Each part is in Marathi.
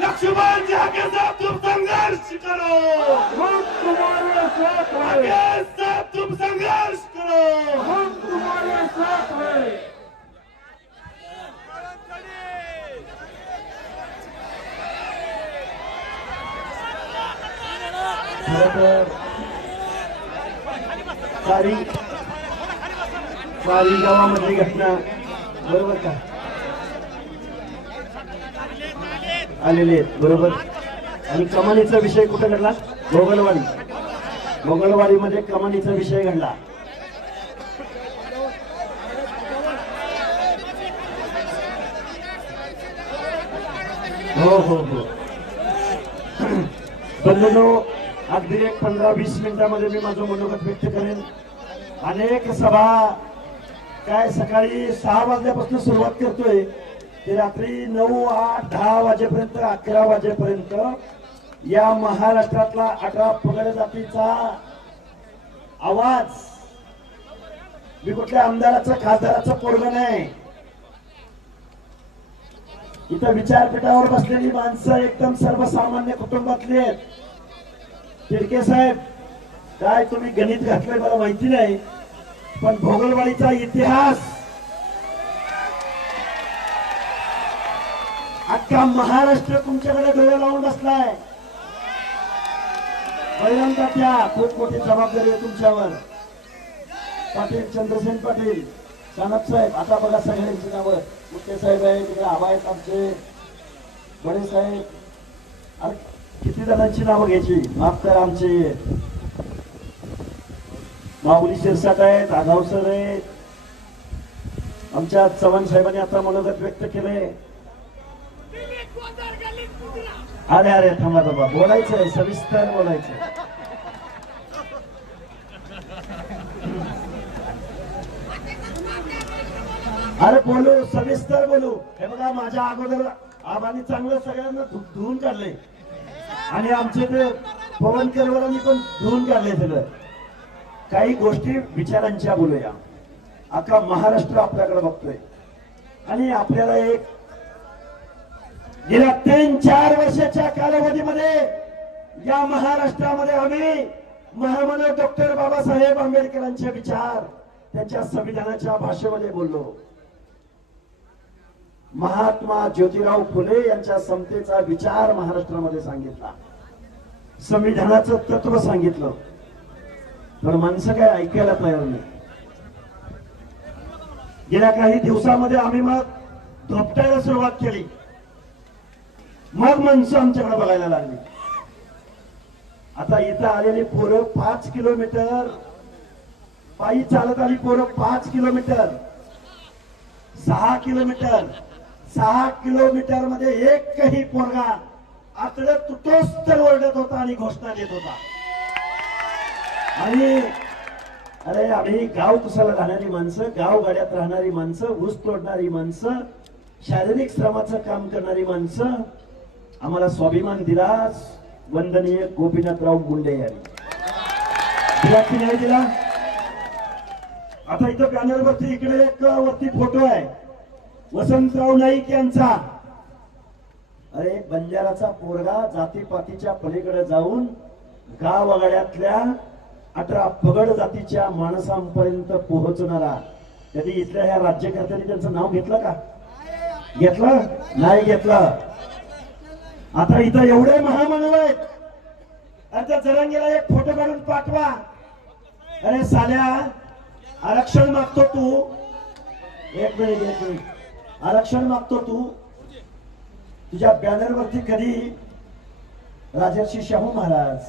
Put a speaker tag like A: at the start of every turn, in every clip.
A: लक्ष्मण जी आगे साहब तुम संघर्ष करो।
B: हम तुम्हारे साथ हैं।
A: आगे साहब तुम संघर्ष करो।
B: हम तुम्हारे साथ हैं।
C: चारी चारी गावामधली घटना बरोबर का? आलेले आहेत बरोबर? आणि कमानीचा विषय कुठे घडला? गोगलवाडी गोगलवाडीमध्ये कमानीचा विषय घडला. हो हो हो. बंधनो अगदी एक पंधरा वीस मिनिटामध्ये मी माझं मनोगत व्यक्त करेन. अनेक सभा काय सकाळी सहा वाजल्यापासून सुरुवात करतोय. ते रात्री नऊ आठ दहा वाजेपर्यंत अकरा वाजेपर्यंत या महाराष्ट्रातला अठरा पगड जातीचा आवाज. मी कुठल्या आमदाराचं खासदाराचं पोरग नाही. इथं विचारपीठावर बसलेली माणसं एकदम सर्वसामान्य कुटुंबातली आहेत. तिडके साहेब काय तुम्ही गणित घातलंय मला माहिती नाही पण भोगलवाडीचा इतिहास अख्ख्या महाराष्ट्र तुमच्याकडे डोळे लावून बसलाय. पहिल्यांदा त्या खूप मोठी जबाबदारी आहे तुमच्यावर. पाटील चंद्रसेन पाटील सानप साहेब आता बघा सगळ्यांची नावं. मुख्य साहेब आहे तिकडे आबा आहेत आमचे. बडे साहेब. अरे किती जणांची नावं घ्यायची? माफ करा आमचे. माऊली शिरसाट आहेत आघाव सर आहेत. आमच्या चव्हाण साहेबांनी आता मनोगत व्यक्त केले अरे अरे थांबा थांबा. बोलायचं आहे सविस्तर बोलायचं अरे बोलू सविस्तर बोलू. हे बघा माझ्या अगोदर आबांनी चांगलं सगळ्यांना धुवून काढले आणि आमचे ते पवनकरवरांनी पण धुवून काढले सगळं. काही गोष्टी विचारांच्या बोलूया. अख्खा महाराष्ट्र आपल्याकडे बघतोय. आणि आपल्याला एक गेल्या तीन चार वर्षाच्या कालावधीमध्ये या महाराष्ट्रामध्ये आम्ही महामानव डॉक्टर बाबासाहेब आंबेडकरांचे विचार त्यांच्या संविधानाच्या भाषेमध्ये बोललो. महात्मा ज्योतिराव फुले यांच्या समतेचा विचार महाराष्ट्रामध्ये सांगितला. संविधानाचं तत्व सांगितलं. पण माणसं काय ऐकायला तयार नाही. गेल्या काही दिवसामध्ये आम्ही मग धोपटायला सुरुवात केली. मग माणसं आमच्याकडे बघायला लागली. आता इथं आलेली पोरं पाच किलोमीटर. पायी चालत आली पोरं पाच किलोमीटर. सहा किलोमीटर. सहा किलोमीटरमध्ये एकही पोरगा आतड तुटोस तर ओरडत होता आणि घोषणा देत होता. आणि अरे आम्ही गाव कुसाला राहणारी माणसं गाव गाड्यात राहणारी माणसं ऊस तोडणारी माणसं शारीरिक श्रमाचं काम करणारी माणसं आम्हाला स्वाभिमान दिलास. वंदनीय गोपीनाथराव मुंडे यांनी. दिला की नाही दिला? आता इथं बॅनर वरती इकडे एक वरती फोटो आहे. वसंतराव नाईक यांचा. अरे बंजाराचा पोरगा जातीपातीच्या पलीकडे जाऊन गावगाड्यातल्या अठरा पगड जातीच्या माणसांपर्यंत पोहोचणारा. कधी इथल्या ह्या राज्यकर्त्यांनी त्यांचं नाव घेतलं का? घेतलं? नाही घेतलं. आता इथं एवढे महामानव आहेत. आता जरांगीला एक फोटो काढून पाठवा. अरे साल्या आरक्षण मागतो तू. एक मिनिट एक मिनिट. आरक्षण मागतो तू. तुझ्या बॅनर वरती कधी राजर्षी शाहू महाराज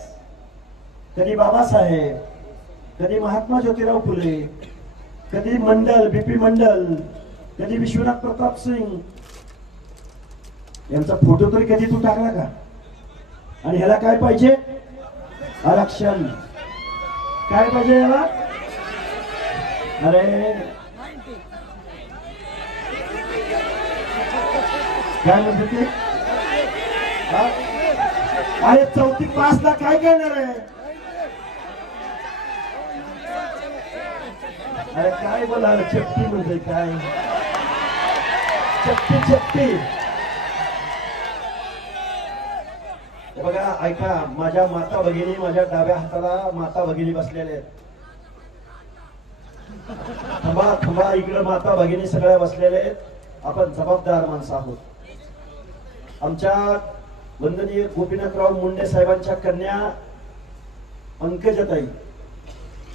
C: कधी बाबासाहेब कधी महात्मा ज्योतिराव फुले कधी मंडल बीपी मंडल कधी विश्वनाथ प्रताप सिंग यांचा फोटो तरी कधी तू टाकला का? आणि ह्याला काय पाहिजे? आरक्षण. काय पाहिजे याला? अरे. काय म्हणते ते? अरे चौथी पाच ला काय करणार आहे? अरे काय बोला चपटी म्हणजे काय? चपटी चपटी हे बघा ऐका माझ्या माता भगिनी माझ्या डाव्या हाताला माता भगिनी बसलेल्या आहेत. थांबा थांबा इकडे माता भगिनी सगळ्या बसलेल्या आहेत. आपण जबाबदार माणसं आहोत. आमच्या वंदनीय गोपीनाथराव मुंडे साहेबांच्या कन्या पंकजताई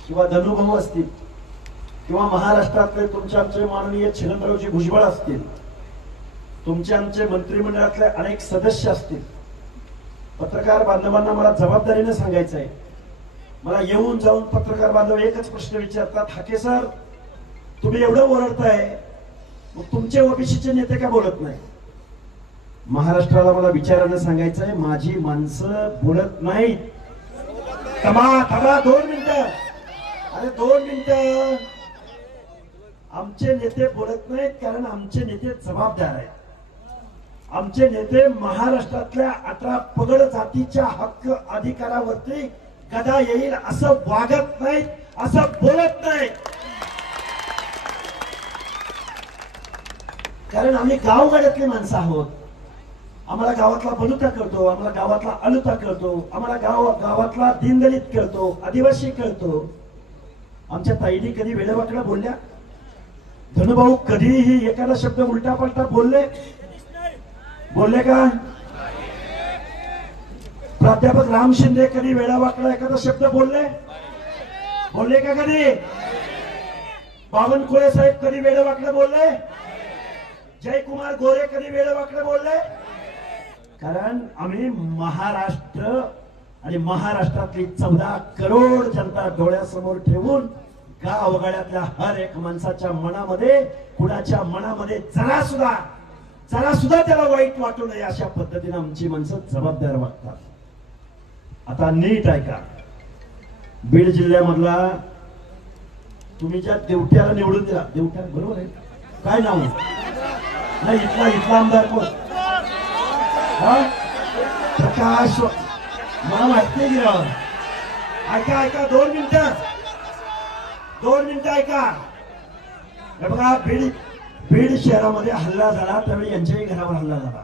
C: किंवा धनुभाऊ असतील किंवा महाराष्ट्रातले तुमचे आमचे माननीय छिरंद्ररावजी भुजबळ असतील तुमचे आमचे मंत्रिमंडळातले अनेक सदस्य असतील पत्रकार बांधवांना मला जबाबदारीने सांगायचं आहे मला येऊन जाऊन पत्रकार बांधव एकच प्रश्न विचारतात हाके सर तुम्ही एवढं ओरडताय मग तुमचे ओबीसीचे नेते का बोलत नाही महाराष्ट्राला मला विचारानं सांगायचं आहे माझी माणसं बोलत नाहीत. थमा थमा दोन मिनिटं. अरे दोन मिनिटं. आमचे नेते बोलत नाहीत कारण आमचे नेते जबाबदार आहेत. आमचे नेते महाराष्ट्रातल्या अठरा पगड जातीच्या हक्क अधिकारावरती गदा येईल असं वागत नाहीत असं बोलत नाही कारण आम्ही गावगाड्यातली माणसं आहोत. आम्हाला गावातला बलुता कळतो आम्हाला गावातला अलुता कळतो आम्हाला गाव गावातला दिनदलित कळतो आदिवासी कळतो. आमच्या ताईनी कधी वेळेवाकडे बोलल्या? धनुभाऊ कधीही एखादा शब्द उलटा पलटा बोलले? बोलले का? प्राध्यापक राम शिंदे कधी वेळावाकडा एखादा शब्द बोलले? बोलले का कधी? बावनकुळे साहेब कधी वेळावाकडे बोलले? जयकुमार गोरे कधी वेळावाकडे बोलले? कारण आम्ही महाराष्ट्र आणि महाराष्ट्रातली चौदा करोड जनता डोळ्यासमोर ठेवून गावगाड्यातल्या हर एक माणसाच्या मनामध्ये कुणाच्या मनामध्ये जरा सुद्धा जरा सुद्धा त्याला वाईट वाटू नये अशा पद्धतीने आमची माणसं जबाबदार वागतात. आता नीट ऐका. बीड जिल्ह्यामधला तुम्ही ज्या देवट्याला निवडून दिला देवट्या बरोबर आहे? काय नाव? नाही इथला इथला आमदार कोण? हा? प्रकाश मला वाटते की ऐका ऐका दोन मिनिटं. दोन मिनिटं ऐका. बघा बीड बीड शहरामध्ये हल्ला झाला त्यावेळी यांच्याही घरावर हल्ला झाला.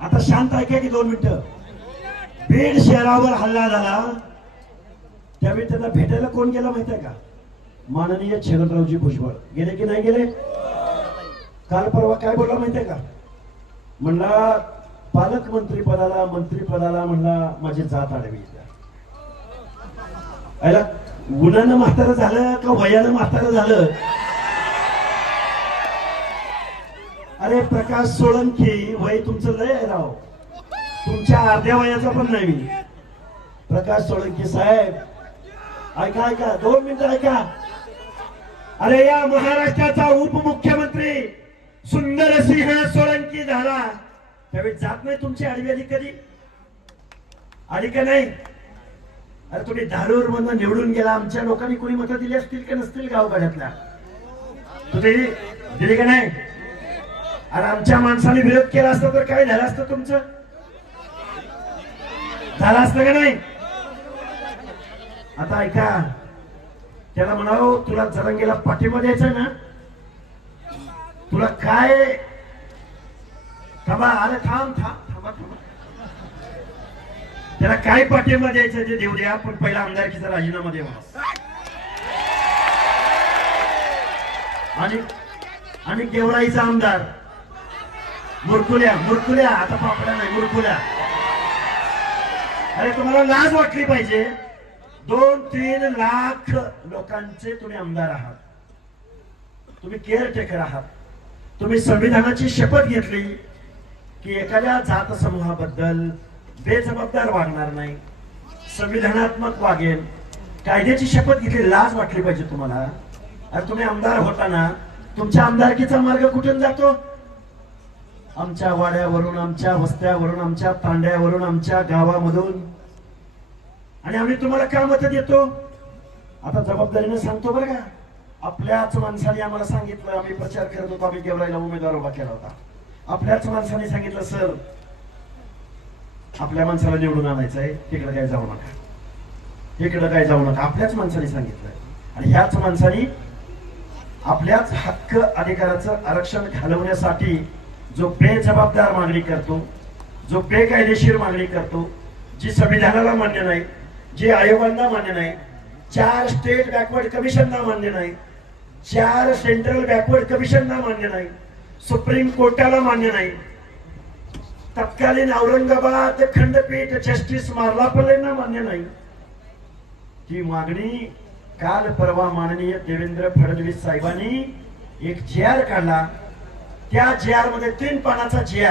C: आता शांत ऐका की दोन मिनिटं. बीड शहरावर हल्ला झाला त्यावेळी त्यांना भेटायला कोण गेला माहीत आहे का? माननीय छगनरावजी भुजबळ. गेले की नाही गेले? काल परवा काय बोलला माहितीये का? म्हणला पालकमंत्री पदाला मंत्री पदाला म्हणला माझी जात आडवी आहे. म्हातारं झालं का वयानं म्हातारं झालं? अरे प्रकाश सोळंकी वय तुमचं लय आहे राव. तुमच्या अर्ध्या वयाचा पण नाही मी. प्रकाश सोळंकी साहेब ऐका ऐका दोन मिनिटं ऐका. अरे या महाराष्ट्राचा उपमुख्यमंत्री सुंदर सिंह सोळंकी झाला. त्यावेळी जात नाही तुमची आडवी आली कधी आली का नाही? अरे तुम्ही धारूर मधून निवडून गेला. आमच्या लोकांनी कोणी मतं दिली असतील का नसतील गावगाड्यातल्या? तुम्ही दिली का नाही? अरे आमच्या माणसाने विरोध केला असता तर काय झालं असतं तुमचं? झालं असतं का नाही? आता ऐका. त्याला म्हणावं तुला जरंगीला पाठिंबा द्यायचा ना? तुला काय? थांबा अरे थांब थांब थांबा थांबा. त्याला काय पाठिंबा द्यायचं ते देऊ द्या पण पहिला आमदारकीचा राजीनामा द्यावा आणि आणि गेवराईचा आमदार. मुरकुल्या मुरकुल्या. आता पापड्या नाही मुरकुल्या. अरे तुम्हाला लाज वाटली पाहिजे. दोन तीन लाख लोकांचे तुम्ही आमदार आहात. तुम्ही केअरटेकर आहात. तुम्ही संविधानाची शपथ घेतली की एखाद्या जात समूहाबद्दल बेजबाबदार वागणार नाही. संविधानात्मक वागेल. कायद्याची शपथ घेतली लाज वाटली पाहिजे तुम्हाला. अरे तुम्ही आमदार होताना तुमच्या आमदारकीचा मार्ग कुठून जातो? आमच्या वाड्यावरून आमच्या वस्त्यावरून आमच्या तांड्यावरून आमच्या गावामधून. आणि आम्ही तुम्हाला का मत देतो? आता जबाबदारीने सांगतो बरं का. आपल्याच माणसाने आम्हाला सांगितलं आम्ही प्रचार करत होतो आम्ही गेवरायला उमेदवार उभा केला होता. आपल्याच माणसाने सांगितलं सर आपल्या माणसाला निवडून आणायचं आहे. तिकडे काय जाऊ नका. तिकडे काय जाऊ नका. आपल्याच माणसाने सांगितलं. आणि ह्याच माणसाने आपल्याच हक्क अधिकाराचं आरक्षण घालवण्यासाठी जो बेजबाबदार मागणी करतो जो बेकायदेशीर मागणी करतो जी संविधानाला मान्य नाही जी आयोगांना मान्य नाही चार स्टेट बॅकवर्ड कमिशनना मान्य नाही चार सेंट्रल बॅकवर्ड कमिशनना मान्य नाही सुप्रीम कोर्टाला मान्य नाही. तत्कालीन औरंगाबाद खंडपीठ जस्टिस मार्लापल्लेंना मान्य नाही. ती मागणी काल परवा माननीय देवेंद्र फडणवीस साहेबांनी एक चेअर काढला. त्या जी आरमध्ये तीन पानाचा जी आर